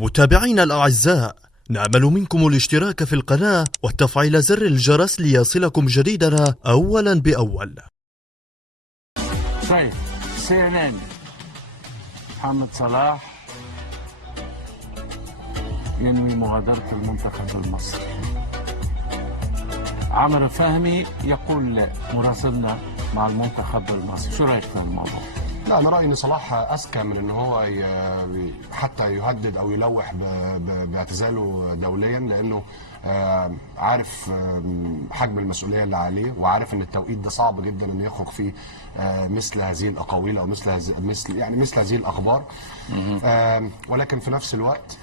متابعينا الأعزاء، نأمل منكم الاشتراك في القناة وتفعيل زر الجرس ليصلكم جديدنا أولا بأول. طيب، CNN محمد صلاح ينوي مغادرة المنتخب المصري. عمرو فهمي يقول لا، مراسلنا مع المنتخب المصري. شو رايك في الموضوع؟ لا، انا رايي ان صلاح اذكى من ان هو حتى يهدد او يلوح باعتزاله دوليا، لانه عارف حجم المسؤوليه اللي عليه، وعارف ان التوقيت ده صعب جدا ان يخرج فيه مثل هذه الاقاويل او مثل هذه الاخبار. ولكن في نفس الوقت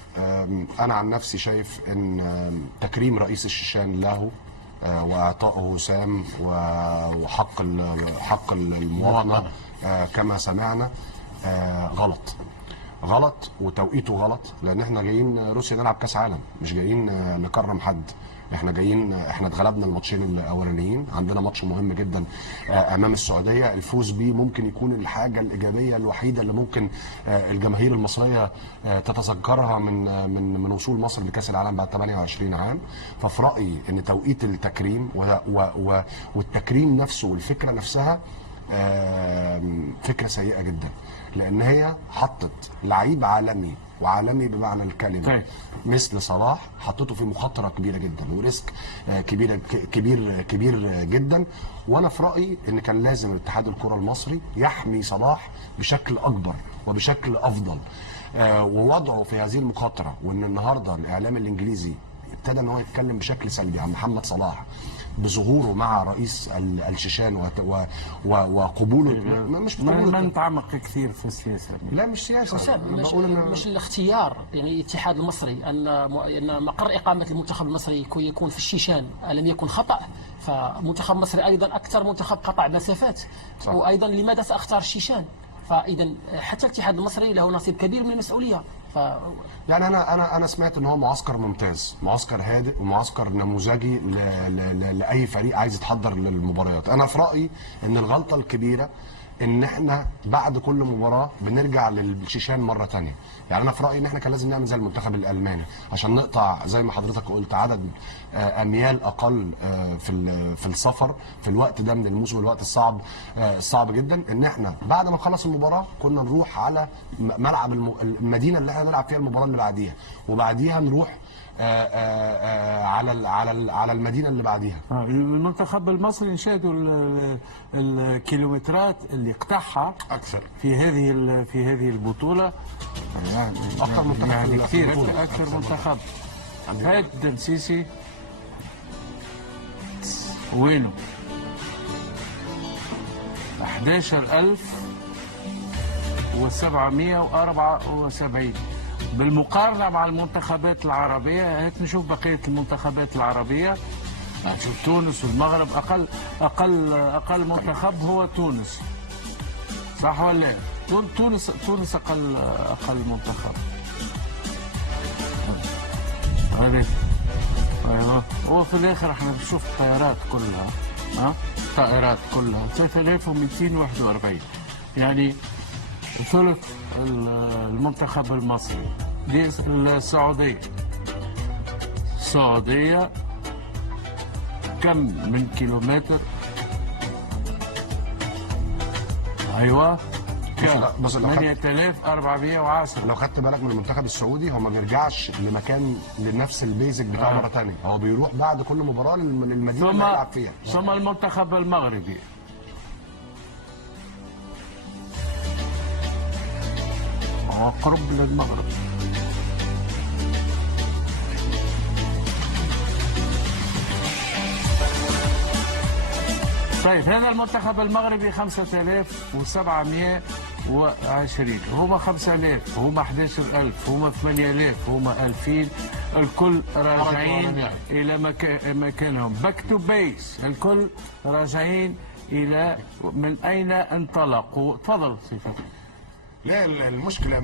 انا عن نفسي شايف ان تكريم رئيس الشيشان له واعطائه سام وحق المواطنه كما سمعنا غلط وتوقيته غلط، لان احنا جايين روسيا نلعب كاس عالم، مش جايين نكرم حد. احنا اتغلبنا الماتشين الاولانيين، عندنا ماتش مهم جدا امام السعوديه، الفوز بيه ممكن يكون الحاجه الايجابيه الوحيده اللي ممكن الجماهير المصريه تتذكرها من وصول مصر لكاس العالم بعد 28 عام. ففي رايي ان توقيت التكريم والتكريم نفسه والفكره نفسها فكره سيئه جدا، لان هي حطت لعيب عالمي بمعنى الكلمه مثل صلاح، حطته في مخاطره كبيره جدا وريسك كبير جدا. وانا في رايي ان كان لازم اتحاد الكره المصري يحمي صلاح بشكل اكبر وبشكل افضل، ووضعه في هذه المخاطره. وان النهارده الاعلام الانجليزي ابتدى ان هو يتكلم بشكل سلبي عن محمد صلاح بظهوره مع رئيس الشيشان وقبوله. مش ما نتعمق كثير في السياسه. لا، مش سياسه، مش الاختيار. يعني الاتحاد المصري ان مقر اقامه المنتخب المصري يكون في الشيشان لم يكن خطا، فمنتخب مصري ايضا اكثر منتخب قطع مسافات. وايضا لماذا ساختار الشيشان؟ فاذا حتى الاتحاد المصري له نصيب كبير من المسؤوليه. يعني انا سمعت ان هو معسكر ممتاز، معسكر هادئ ومعسكر نموذجي لاي فريق عايز يتحضر للمباريات. انا في رايي ان الغلطه الكبيره ان احنا بعد كل مباراه بنرجع للشيشان مره ثانيه. يعني انا في رايي ان احنا كان لازم نعمل زي المنتخب الالماني عشان نقطع زي ما حضرتك قلت عدد اميال اقل في السفر في الوقت ده من الموسم، والوقت الصعب جدا. ان احنا بعد ما نخلص المباراه كنا نروح على ملعب المدينه اللي احنا نلعب فيها المباراه اللي بعديها، وبعديها نروح على المدينه اللي بعديها. المنتخب المصري نشاهدوا الكيلومترات اللي قطعها اكثر في هذه البطوله، يعني اكثر منتخب يعني كثير اكثر منتخب. هاد السيسي وينه 11,774 بالمقارنه مع المنتخبات العربيه. هيك نشوف بقيه المنتخبات العربيه، نشوف تونس والمغرب. اقل منتخب هو تونس، صح ولا؟ تونس اقل منتخب. ايوه، هو في الاخر احنا بنشوف الطائرات كلها، الطائرات كلها 3241، يعني ثلث المنتخب المصري. دي السعودية كم من كيلومتر؟ ايوه، بس 8410. لو خدت بالك من المنتخب السعودي، هو ما بيرجعش لنفس البيزك بتاعه مره ثانيه، هو بيروح بعد كل مباراه للمدينه اللي يلعب فيها. ثم المنتخب المغربي هو قرب للمغرب. طيب، هذا المنتخب المغربي 5720، هما 5000، هما 11000، هما 8000، هما 2000، الكل راجعين الى مكانهم. باك تو بيس، الكل راجعين الى من اين انطلقوا. تفضل سي فتحي. لا المشكلة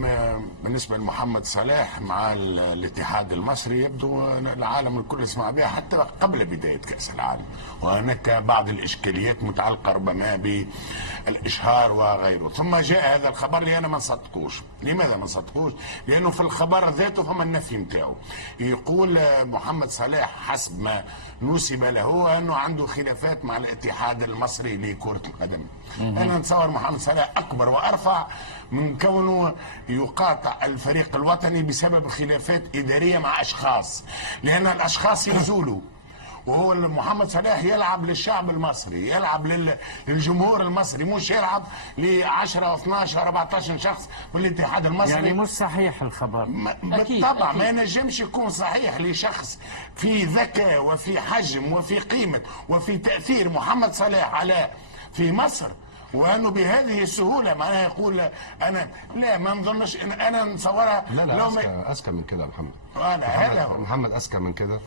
بالنسبة لمحمد صلاح مع الاتحاد المصري يبدو العالم الكل يسمع بها حتى قبل بداية كأس العالم، وهناك بعض الإشكاليات متعلقة ربما بالإشهار وغيره. ثم جاء هذا الخبر اللي أنا ما نصدقوش. لماذا ما نصدقوش؟ لأنه في الخبر ذاته فما النفي نتاعو. يقول محمد صلاح حسب ما نسب له أنه عنده خلافات مع الاتحاد المصري لكرة القدم. أنا نتصور محمد صلاح أكبر وأرفع من كونه يقاطع الفريق الوطني بسبب خلافات إدارية مع أشخاص، لأن الأشخاص يزولوا، وهو محمد صلاح يلعب للشعب المصري، يلعب للجمهور المصري، مش يلعب ل 10 12 14 شخص في الاتحاد المصري. يعني مش صحيح الخبر. بالطبع ما ينجمش يكون صحيح لشخص في ذكاء وفي حجم وفي قيمة وفي تأثير محمد صلاح على في مصر، وانه بهذه السهوله معناها يقول انا لا ما نظنش ان انا نصورها. لا اذكى من كده يا محمد. محمد اذكى من كده.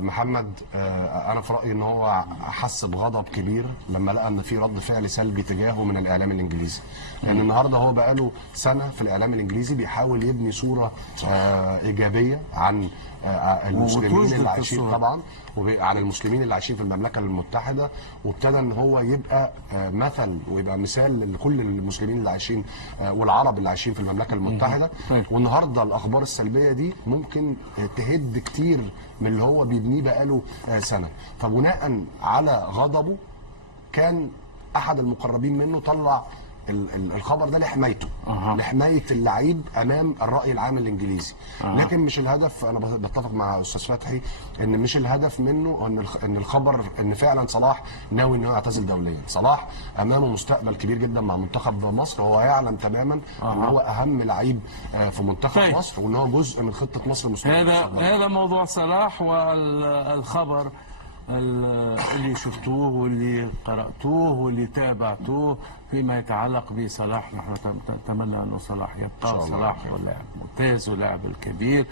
محمد انا في رايي ان هو حس بغضب كبير لما لقى ان في رد فعل سلبي تجاهه من الاعلام الانجليزي، لان النهارده هو بقاله سنه في الاعلام الانجليزي بيحاول يبني صوره ايجابيه عن المسلمين اللي عايشين طبعا، وعن المسلمين اللي عايشين في المملكه المتحده، وابتدى ان هو يبقى مثل ويبقى مثال لكل المسلمين اللي عايشين والعرب اللي عايشين في المملكه المتحده. والنهارده الاخبار السلبيه دي ممكن تهد كتير من اللي هو بيبنيه بقاله سنه. فبناء على غضبه كان احد المقربين منه طلع الخبر ده لحمايته، لحمايه اللعيب امام الراي العام الانجليزي. لكن مش الهدف، انا بتفق مع استاذ فتحي ان مش الهدف منه ان الخبر ان فعلا صلاح ناوي انه يعتزل دوليا. صلاح امامه مستقبل كبير جدا مع منتخب مصر، وهو يعلم تماما ان هو اهم لعيب في منتخب مصر، وان هو جزء من خطه مصر المستقبليه. هذا موضوع صلاح والخبر اللي شفتوه واللي قرأتوه واللي تابعتوه فيما يتعلق بصلاح. نحن نتمنى أنه صلاح يبقى. صلاح هو لاعب ممتاز ولاعب الكبير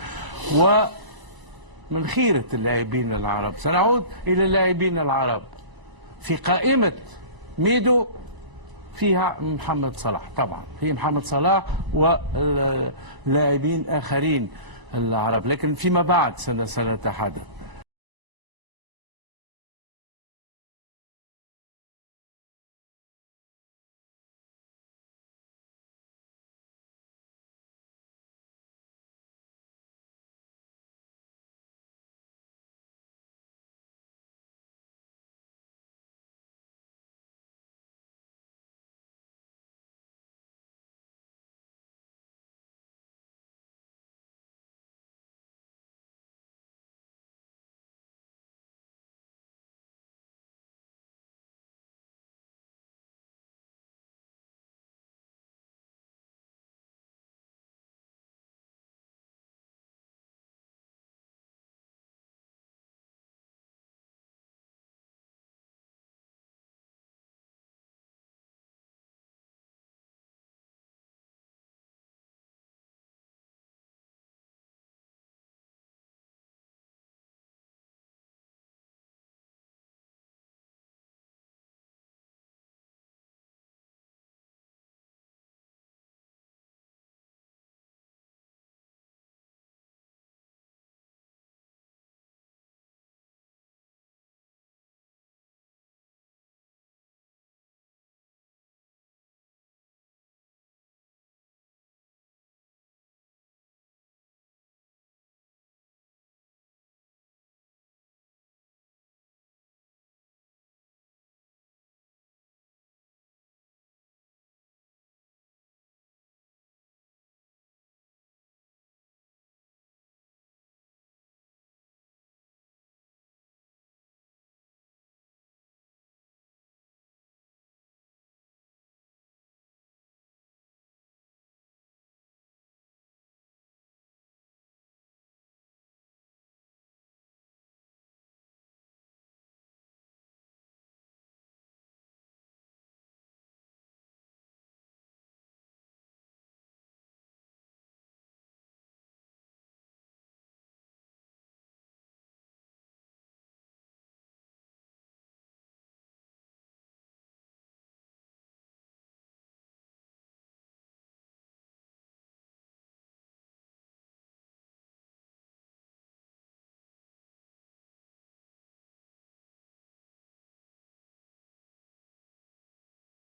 ومن خيرة اللاعبين العرب. سنعود إلى اللاعبين العرب. في قائمة ميدو فيها محمد صلاح، طبعا في محمد صلاح ولاعبين آخرين العرب، لكن فيما بعد سنتحدث.